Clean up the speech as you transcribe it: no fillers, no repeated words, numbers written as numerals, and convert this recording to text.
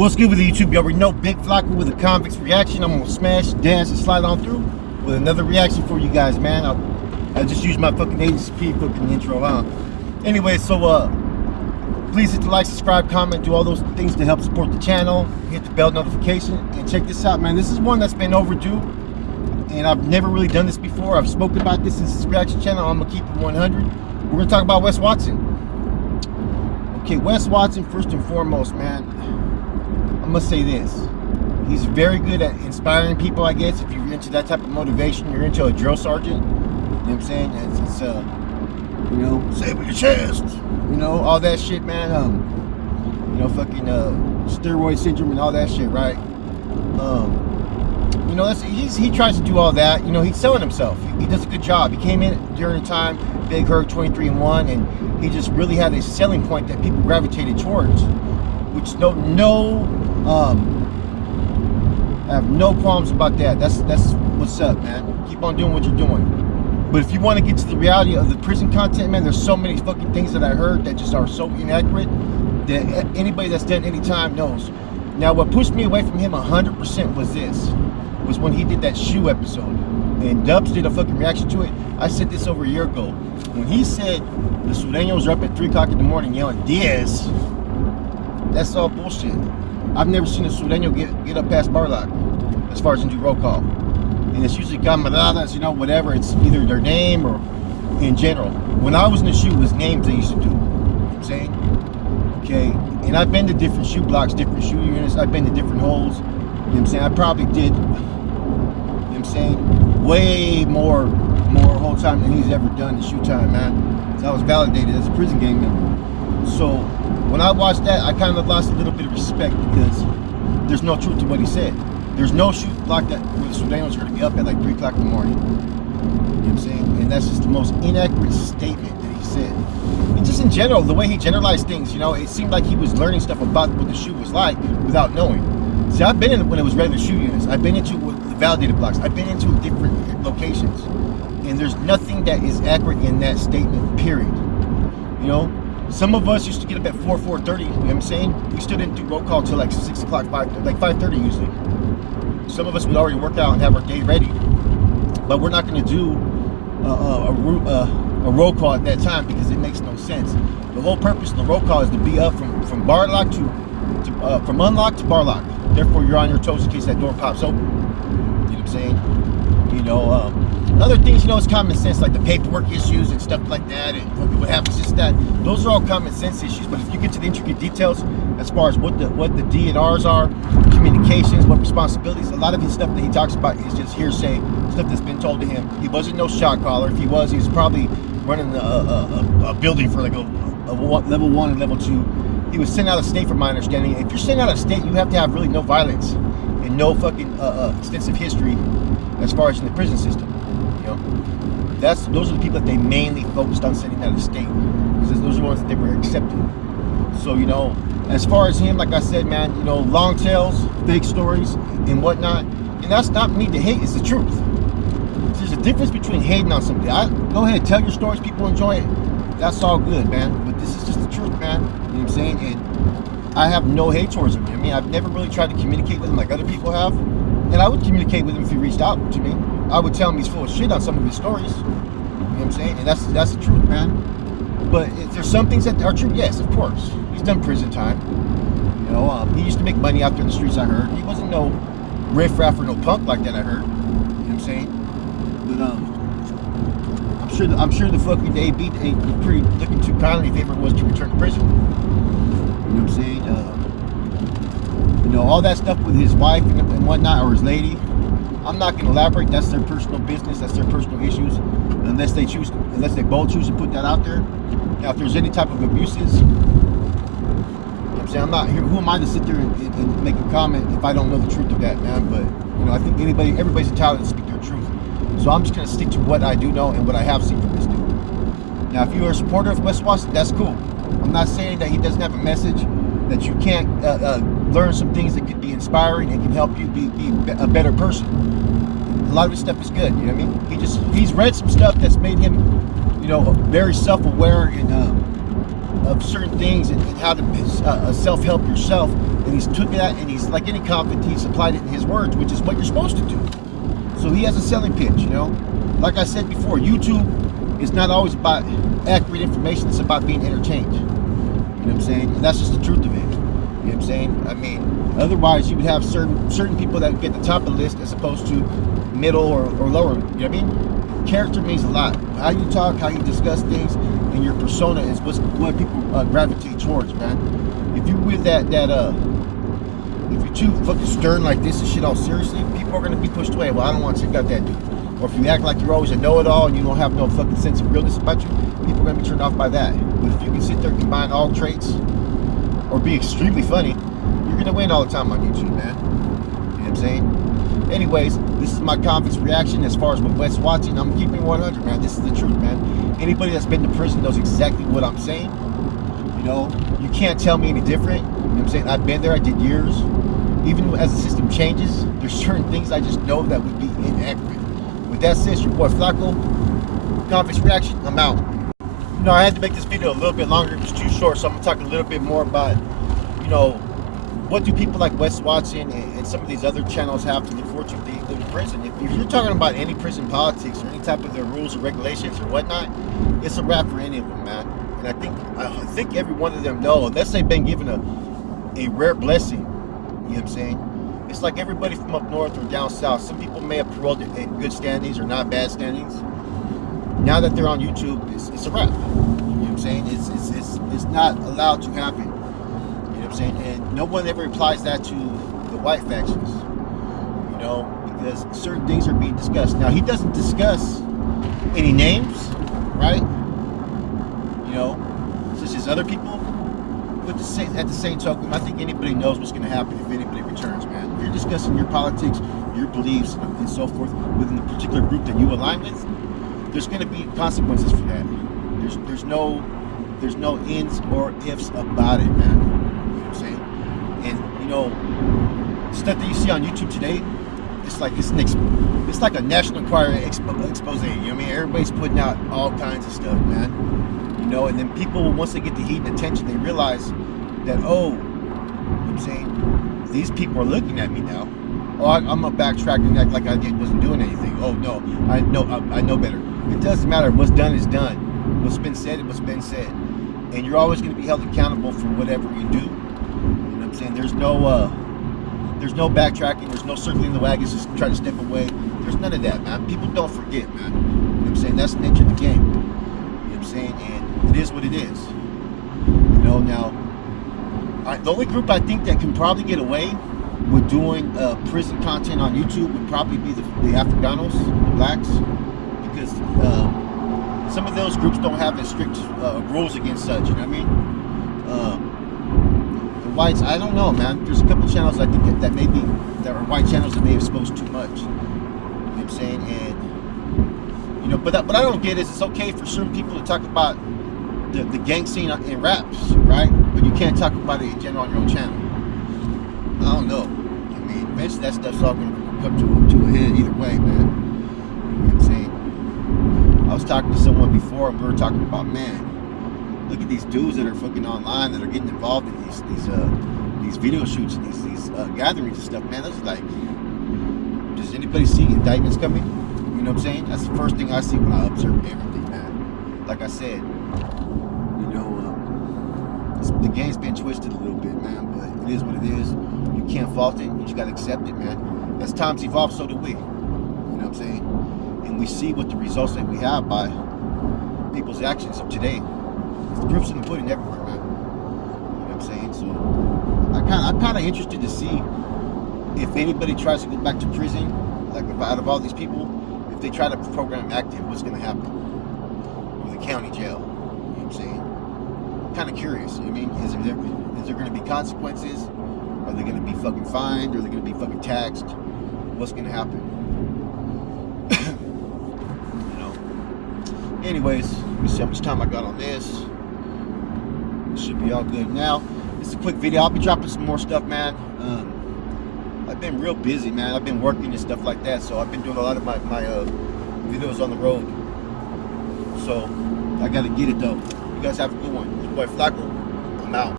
What's good with the YouTube? You already know Big Flocka with a convict's reaction. I'm gonna smash, dance, and slide on through with another reaction for you guys, man. I just used my fucking ACP fucking intro, huh? Anyway, so please hit the like, subscribe, comment, do all those things to help support the channel. Hit the bell notification and check this out, man. This is one that's been overdue, and I've never really done this before. I've spoken about this in this reaction channel. I'm gonna keep it 100. We're gonna talk about Wes Watson. Okay, Wes Watson, first and foremost, man. I must say this. He's very good at inspiring people, I guess. If you're into that type of motivation, you're into a drill sergeant. You know what I'm saying? It's you know, say it with your chest. You know, all that shit, man. You know, fucking steroid syndrome and all that shit, right? You know, he tries to do all that. You know, he's selling himself. He does a good job. He came in during a time, Big Hurt 23-1, and he just really had a selling point that people gravitated towards. Which I have no qualms about that. That's what's up, man. Keep on doing what you're doing. But if you want to get to the reality of the prison content, man, there's so many fucking things that I heard that just are so inaccurate that anybody that's done any time knows. Now, what pushed me away from him 100% was when he did that shoe episode. And Dubs did a fucking reaction to it. I said this over a year ago. When he said the Sureños are up at 3 o'clock in the morning yelling, Diaz, that's all bullshit. I've never seen a Sureño get up past Barlock as far as into roll call. And it's usually camaradas, you know, whatever. It's either their name or in general. When I was in the shoe, it was names they used to do. You know what I'm saying? Okay. And I've been to different shoe blocks, different shoe units. I've been to different holes. You know what I'm saying? I probably did, you know what I'm saying, way more whole time than he's ever done in shoe time, man. So I was validated as a prison gang member. So when I watched that, I kind of lost a little bit of respect because there's no truth to what he said. There's no shoe block that where the Sureños are going to be up at like 3 o'clock in the morning. You know what I'm saying? And that's just the most inaccurate statement that he said. And just in general, the way he generalized things, you know, it seemed like he was learning stuff about what the shoe was like without knowing. See, I've been in when it was regular shoe units. I've been into the validated blocks. I've been into different locations. And there's nothing that is accurate in that statement, period. You know? Some of us used to get up at 4:30, you know what I'm saying? We still didn't do roll call till like 6 o'clock, 5:30 usually. Some of us would already work out and have our day ready. But we're not gonna do a roll call at that time because it makes no sense. The whole purpose of the roll call is to be up from bar lock from unlock to bar lock. Therefore, you're on your toes in case that door pops open. You know what I'm saying? You know, other things, you know, it's common sense, like the paperwork issues and stuff like that, and what happens is that those are all common sense issues. But if you get to the intricate details, as far as what the D and R's are, communications, what responsibilities, a lot of his stuff that he talks about is just hearsay, stuff that's been told to him. He wasn't no shot caller. If he was probably running a building for like a level 1 and level 2. He was sent out of state, from my understanding. If you're sent out of state, you have to have really no violence and no fucking extensive history as far as in the prison system. You know, those are the people that they mainly focused on sending out of state, because those are the ones that they were accepting. So, you know, as far as him, like I said, man, you know, long tales, fake stories, and whatnot, and that's not me to hate, it's the truth. There's a difference between hating on somebody. Go ahead, tell your stories, people enjoy it. That's all good, man. But this is just the truth, man. You know what I'm saying? And I have no hate towards him. I mean, I've never really tried to communicate with him like other people have. And I would communicate with him if he reached out to me. I would tell him he's full of shit on some of his stories. You know what I'm saying? And that's the truth, man. But if there's some things that are true, yes, of course. He's done prison time. You know, he used to make money out there in the streets, I heard. He wasn't no riff-raff or no punk like that, I heard. You know what I'm saying? But I'm sure the fucking AB ain't pretty looking too kindly if he ever was to return to prison. You know what I'm saying? You know, all that stuff with his wife and whatnot, or his lady, I'm not going to elaborate. That's their personal business. That's their personal issues. Unless they both choose to put that out there. Now, if there's any type of abuses, you know what I'm saying? I'm not here. Who am I to sit there and make a comment if I don't know the truth of that, man? But, you know, I think everybody's entitled to speak their truth. So I'm just going to stick to what I do know and what I have seen from this dude. Now, if you are a supporter of Wes Watson, that's cool. I'm not saying that he doesn't have a message, that you can't learn some things that could be inspiring and can help you be a better person. A lot of his stuff is good, you know what I mean? He's read some stuff that's made him, you know, very self-aware and of certain things and how to self-help yourself. And he's took that and he's, like any confidant, he's applied it in his words, which is what you're supposed to do. So he has a selling pitch, you know. Like I said before, YouTube is not always about accurate information. It's about being entertained. You know what I'm saying? And that's just the truth of it. You know what I'm saying? I mean, otherwise you would have certain people that would get the top of the list as opposed to middle or lower. You know what I mean? Character means a lot. How you talk, how you discuss things, and your persona is what people gravitate towards, man. If you with that if you're too fucking stern like this and shit all seriously, people are gonna be pushed away. Well, I don't want to check out that dude. Or if you act like you're always a know-it-all and you don't have no fucking sense of realness about you, people are gonna be turned off by that. But if you can sit there and combine all traits or be extremely funny, you're gonna win all the time on YouTube, man. You know what I'm saying? Anyways, this is my confidence reaction as far as with Wes Watson. I'm keeping 100, man. This is the truth, man. Anybody that's been to prison knows exactly what I'm saying. You know, you can't tell me any different. You know what I'm saying? I've been there, I did years. Even as the system changes, there's certain things I just know that would be inaccurate. With that said, your boy Flacco, confidence reaction, I'm out. You know, I had to make this video a little bit longer. It was too short, so I'm going to talk a little bit more about, you know, what do people like Wes Watson and some of these other channels have to look forward to if they go to prison. If you're talking about any prison politics or any type of their rules or regulations or whatnot, it's a wrap for any of them, man. And I think every one of them know, unless they've been given a rare blessing, you know what I'm saying? It's like everybody from up north or down south. Some people may have paroled in good standings or not bad standings. Now that they're on YouTube, it's a wrap. You know what I'm saying? It's not allowed to happen. You know what I'm saying? And no one ever applies that to the white factions. You know, because certain things are being discussed. Now, he doesn't discuss any names, right? You know, such as other people. But at the same token, I think anybody knows what's going to happen if anybody returns, man. If you're discussing your politics, your beliefs, and so forth within the particular group that you align with, there's going to be consequences for that. There's no ins or ifs about it, man. You know what I'm saying? And you know, stuff that you see on YouTube today, it's like a National Enquirer expose. You know what I mean? Everybody's putting out all kinds of stuff, man. You know, and then people, once they get the heat and attention, they realize that, oh, you know what I'm saying, these people are looking at me now. Oh, I'm gonna backtrack and act like I wasn't doing anything. Oh no, I know better. It doesn't matter. What's done is done. What's been said is what's been said. And you're always going to be held accountable for whatever you do. You know what I'm saying? There's no backtracking. There's no circling the wagons, just trying to step away. There's none of that, man. People don't forget, man. You know what I'm saying? That's the nature of the game. You know what I'm saying? And it is what it is. You know, now, the only group I think that can probably get away with doing prison content on YouTube would probably be the Africanos, the blacks, because some of those groups don't have as strict rules against such, you know what I mean? The whites, I don't know, man. There's a couple channels I think that are white channels that may have exposed too much. You know what I'm saying? And, you know, but I don't get is it's okay for certain people to talk about the gang scene in raps, right? But you can't talk about it in general on your own channel. I don't know. I mean, eventually that stuff's all going to come to a head either way, man. You know what I'm saying? I was talking to someone before, and we were talking about, man, look at these dudes that are fucking online that are getting involved in these video shoots and these gatherings and stuff, man. That's like, does anybody see indictments coming? You know what I'm saying? That's the first thing I see when I observe everything, man. Like I said, you know, the game's been twisted a little bit, man, but it is what it is. You can't fault it. You just gotta accept it, man. As times evolve, so do we. You know what I'm saying? And we see what the results that we have by people's actions of today. It's the proof's in the pudding everywhere, man. You know what I'm saying? So I'm kind of interested to see if anybody tries to go back to prison, like out of all these people, if they try to program active, what's going to happen? Or the county jail. You know what I'm saying? I'm kind of curious. I mean, is there going to be consequences? Are they going to be fucking fined? Are they going to be fucking taxed? What's going to happen? You know? Anyways, let me see how much time I got on this. It should be all good now. It's a quick video. I'll be dropping some more stuff, man. I've been real busy, man. I've been working and stuff like that, so I've been doing a lot of my videos on the road. So I got to get it, though. You guys have a good one. Boy Flacco. I'm out.